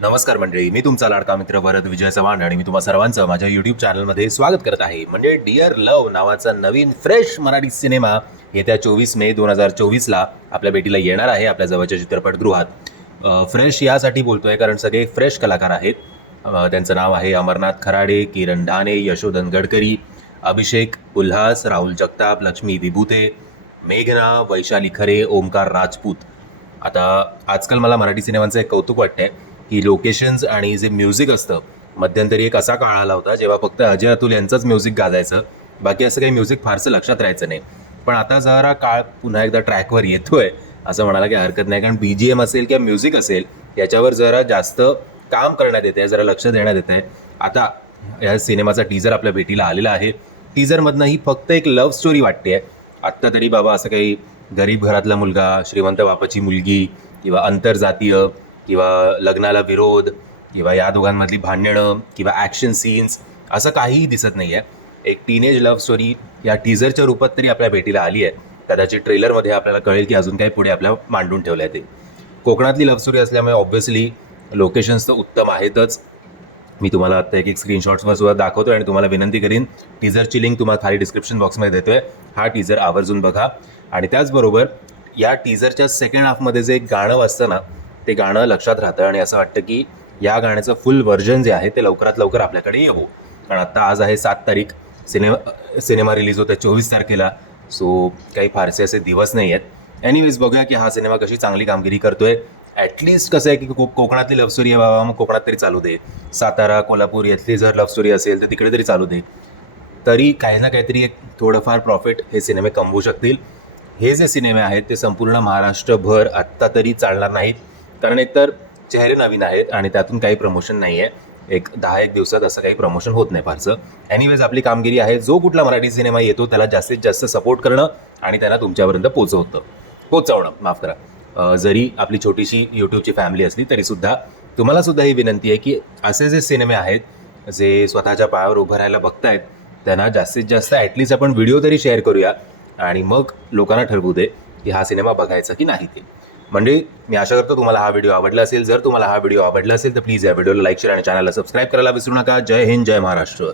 नमस्कार मंडळी, मी तुमचा लाडका मित्र भरत विजय चव्हाण आणि मी तुम्हा सर्वांचं माझ्या यूट्यूब चॅनलमध्ये स्वागत करत आहे. म्हणजे डिअर लव्ह नावाचा नवीन फ्रेश मराठी सिनेमा येत्या 24 मे 2024ला आपल्या भेटीला येणार आहे आपल्या जवळच्या चित्रपटगृहात. फ्रेश यासाठी बोलतोय कारण सगळे फ्रेश कलाकार आहेत. त्यांचं नाव आहे अमरनाथ खराडे, किरण ढाणे, यशोधन गडकरी, अभिषेक उल्हास, राहुल जगताप, लक्ष्मी विभूते, मेघना, वैशाली खरे, ओमकार राजपूत. आता आजकाल मला मराठी सिनेमांचं एक कौतुक वाटतंय की लोकेशन्स आणि जे म्युझिक असतं, मध्यंतरी एक असा काळ आला होता जेव्हा फक्त अजय अतुल यांचंच म्युझिक गाजायचं, बाकी असं काही म्युझिक फारसं लक्षात राहायचं नाही. पण आता जरा काळ पुन्हा एकदा ट्रॅकवर येतोय असं म्हणायला काही हरकत नाही, कारण BGM असेल किंवा म्युझिक असेल याच्यावर जरा जास्त काम करण्यात येत आहे, जरा लक्ष देण्यात येत आहे. आता या सिनेमाचा टीजर आपल्या भेटीला आलेला आहे. टीजरमधनं ही फक्त एक लव्ह स्टोरी वाटते आहे. आत्ता तरी बाबा असं काही गरीब घरातला मुलगा, श्रीमंत बापाची मुलगी किंवा आंतरजातीय किंवा लग्नाला विरोध किंवा या दोघांमधली भांडणं किंवा ॲक्शन सीन्स असं काहीही दिसत नाही आहे. एक टीनेज लव्ह स्टोरी या टीजरच्या रूपात तरी आपल्या भेटीला आली आहे. कदाचित ट्रेलरमध्ये आपल्याला कळेल की अजून काही पुढे आपल्या मांडून ठेवलं आहे ते. कोकणातली लव्ह स्टोरी असल्यामुळे ऑब्व्हियसली लोकेशन्स तर उत्तम आहेतच. मी तुम्हाला आत्ता एक स्क्रीनशॉट्सवर सुद्धा दाखवतो आणि तुम्हाला विनंती करीन, टीजरची लिंक तुम्हाला खाली डिस्क्रिप्शन बॉक्समध्ये देतोय. हा टीजर आवर्जून बघा. आणि त्याचबरोबर या टीजरच्या सेकंड हाफमध्ये जे एक गाणं वाजतं ना, ते गाणं लक्षात राहतं आणि असं वाटतं की या गाण्याचं फुल व्हर्जन जे आहे ते लवकरात लवकर आपल्याकडे येवो. कारण आत्ता आज आहे 7 तारीख, सिनेमा रिलीज होतं 24 तारखेला. सो काही फारसे असे दिवस नाही आहेत. एनिवेज बघूया की हा सिनेमा कशी चांगली कामगिरी करतोय. ॲटलिस्ट कसं आहे की कोकणातली लव्ह स्टोरी आहे बाबा, मग कोकणात तरी चालू दे. सातारा, कोल्हापूर यातली जर लव्ह स्टोरी असेल तर तिकडे तरी चालू दे. तरी काही ना काहीतरी एक थोडंफार प्रॉफिट हे सिनेमे कमवू शकतील. हे जे सिनेमे आहेत ते संपूर्ण महाराष्ट्रभर आत्ता तरी चालणार नाहीत, कारण एकतर चेहरे नवीन आहेत आणि त्यातून काही प्रमोशन नाही आहे. एक 10-1 दिवसात असं काही प्रमोशन होत नाही फारसं. एनिवेज आपली कामगिरी आहे, जो कुठला मराठी सिनेमा येतो त्याला जास्तीत जास्त सपोर्ट करणं आणि त्यांना तुमच्यापर्यंत पोचवणं माफ करा. जरी आपली छोटीशी यूट्यूबची फॅमिली असली तरीसुद्धा तुम्हालासुद्धा ही विनंती आहे की असे जे सिनेमे आहेत जे स्वतःच्या पायावर उभं राहायला बघतायत त्यांना जास्तीत जास्त ॲटलिस्ट आपण व्हिडिओ तरी शेअर करूया आणि मग लोकांना ठरवू दे की हा सिनेमा बघायचा की नाही ते. म्हणजे मी आशा करतो तुम्हाला हा व्हिडिओ आवडला असेल. जर तुम्हाला हा व्हिडिओ आवडला असेल तर प्लीज या व्हिडिओला लाईक, शेअर आणि चॅनलला सबस्क्राईब करायला विसरू नका. जय हिंद, जय महाराष्ट्र.